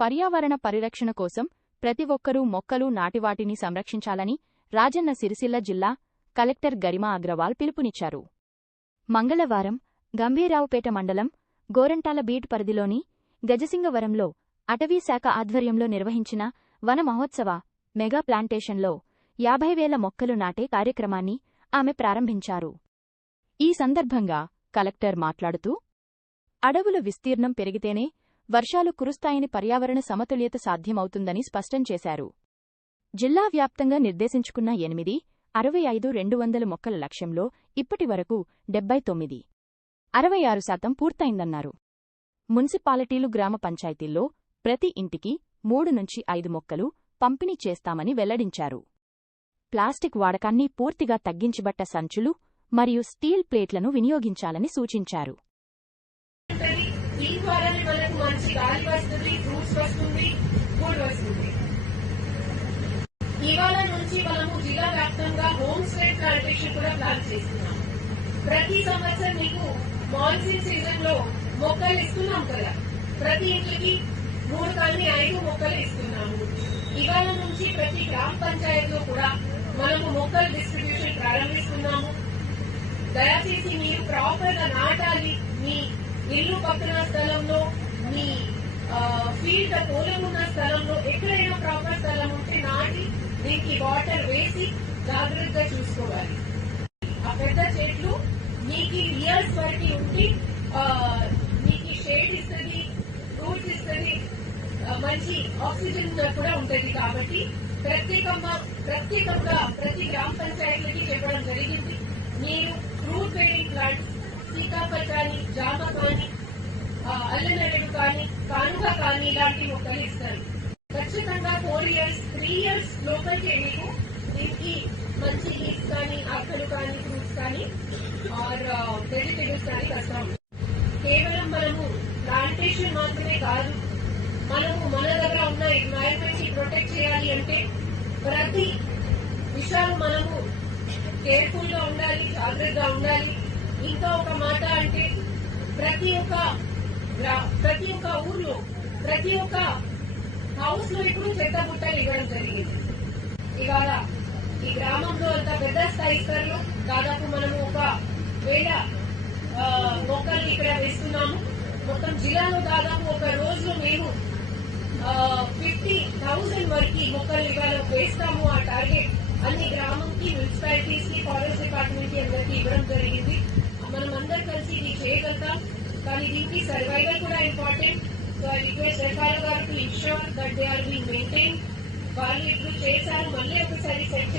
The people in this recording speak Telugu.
పర్యావరణ పరిరక్షణ కోసం ప్రతి ఒక్కరూ మొక్కలు నాటి వాటిని సంరక్షించాలని రాజన్న సిరిసిల్ల జిల్లా కలెక్టర్ గరిమా అగ్రవాల్ పిలుపునిచ్చారు. మంగళవారం గంభీరావుపేట మండలం గోరంటాల బీట్ పరిధిలోని గజసింగవరంలో అటవీ శాఖ ఆధ్వర్యంలో నిర్వహించిన వన మహోత్సవ మెగా ప్లాంటేషన్లో 50,000 మొక్కలు నాటే కార్యక్రమాన్ని ఆమె ప్రారంభించారు. ఈ సందర్భంగా కలెక్టర్ మాట్లాడుతూ, అడవుల విస్తీర్ణం పెరిగితేనే వర్షాలు కురుస్తాయని, పర్యావరణ సమతుల్యత సాధ్యమవుతుందని స్పష్టం చేశారు. జిల్లా వ్యాప్తంగా నిర్దేశించుకున్న 865,200 మొక్కల లక్ష్యంలో ఇప్పటి వరకు 79, 66% పూర్తయిందన్నారు. మున్సిపాలిటీలు, గ్రామ పంచాయతీల్లో ప్రతి ఇంటికి 3 నుంచి 5 మొక్కలు పంపిణీ చేస్తామని వెల్లడించారు. ప్లాస్టిక్ వాడకాన్ని పూర్తిగా తగ్గించి బట్ట సంచులు మరియు స్టీల్ ప్లేట్లను వినియోగించాలని సూచించారు. ఇవాళ నుంచి మనము జిల్లా వ్యాప్తంగా హోమ్ స్టే ప్లాంటేషన్ కూడా ప్లాన్ చేస్తున్నాం. ప్రతి సంవత్సరం మీకు మాన్సూన్ సీజన్ లో మొక్కలు ఇస్తున్నాం కదా, ప్రతి ఇంటికి 3 కానీ 5 మొక్కలు ఇస్తున్నాము. ఇవాళ నుంచి ప్రతి గ్రామ పంచాయతీలో కూడా మనము మొక్కల డిస్ట్రిబ్యూషన్ ప్రారంభిస్తున్నాము. దయచేసి మీరు ప్రాపర్ గా నాటాలి. మీ ఇల్లు పక్కన స్థలంలో, మీ ఫీల్డ్ పోలమున్న స్థలంలో ఎక్కడైనా ప్రాపర్ స్థలం ఉంటే నాటి దీనికి వాటర్ వేసి జాగ్రత్తగా చూసుకోవాలి. ఆ పెద్ద చెట్లు మీకు ఇయర్స్ వరకు ఉండి మీకు షేడ్ ఇస్తుంది, ఫ్రూట్స్ ఇస్తుంది, మంచి ఆక్సిజన్ కూడా ఉంటుంది. కాబట్టి ప్రత్యేకంగా ప్రతి గ్రామ పంచాయతీలకి చెప్పడం జరిగింది. మీరు ఫ్రూట్ బేరింగ్ ప్లాంట్స్, సీతాఫల్ కానీ, జామ కానీ, అల్లనేరేడు కానీ, కానుగ కానీ ఇలాంటి మొక్కలు ఇస్తారు. ఖచ్చితంగా 4 years, 3 years లోపలికే మీకు దీనికి మంచి లీవ్స్ కానీ, ఆకులు కానీ, ఫ్రూట్స్ కానీ ఆర్ వెజిటేబుల్స్ కానీ వస్తాం. కేవలం మనము ప్లాంటేషన్ మాత్రమే కాదు, మనము మన దగ్గర ఉన్న ఎన్వైరన్మెంట్ ని ప్రొటెక్ట్ చేయాలి అంటే ప్రతి విషయాలు మనము కేర్ఫుల్ గా ఉండాలి, జాగ్రత్తగా ఉండాలి. ఇంకా ఒక మాట అంటే ప్రతి ఒక్క ఊర్లో, ప్రతి ఒక్క హౌస్ లో ఇప్పుడు చెత్త బుట్టలు ఇవ్వడం జరిగింది. ఇవాళ ఈ గ్రామంలో అంత పెద్ద స్థాయి స్థాయిలో దాదాపు మనము 1,000 మొక్కలు ఇక్కడ వేస్తున్నాము. మొత్తం జిల్లాలో దాదాపు ఒక రోజులో మేము 50,000 వరకు మొక్కలు ఇవాళ వేస్తాము. ఆ టార్గెట్ అన్ని గ్రామంకి, మున్సిపాలిటీస్ కి, ఫారెస్ట్ డిపార్ట్మెంట్ కి అందరికీ ఇవ్వడం జరిగింది. మనం అందరు కలిసి ఇది చేయగలుగుతాం. కానీ దీనికి సర్వైవల్ కూడా important. So I request FIR గారు to insure that they are being maintain. వాళ్ళు ఇప్పుడు చేశారు, మళ్ళీ ఒకసారి సెట్